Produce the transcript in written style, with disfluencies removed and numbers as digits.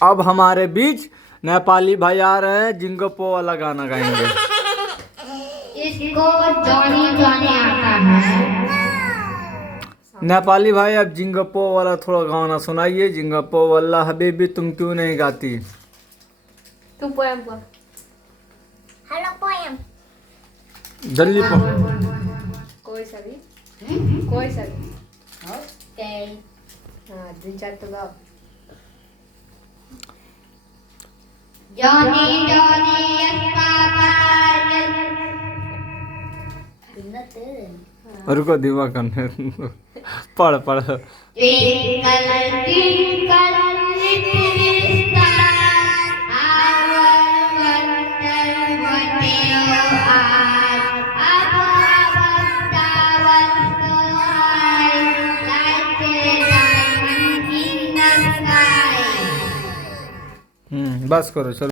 अब हमारे बीच नेपाली भाई आ रहे हैं जिनको पो वाला गाना गाएंगे। इसको जॉनी जॉनी आता है। नेपाली भाई अब जिंगपो वाला थोड़ा गाना सुनाइए। जिंगपो वाला हबीबी तुम क्यों नहीं गाती? तू पोएम बोल। Hello poem. जल्दी पो। कोई सा भी कोई सा भी। ओके। हाँ 2-4 तो गाओ। जॉनी जॉनी यस पापा रुको दिमाग करने पढ़ पढ़। Twinkle twinkle little star how I wonder what you are above towers so high like a diamond in the sky। बस करो चलो।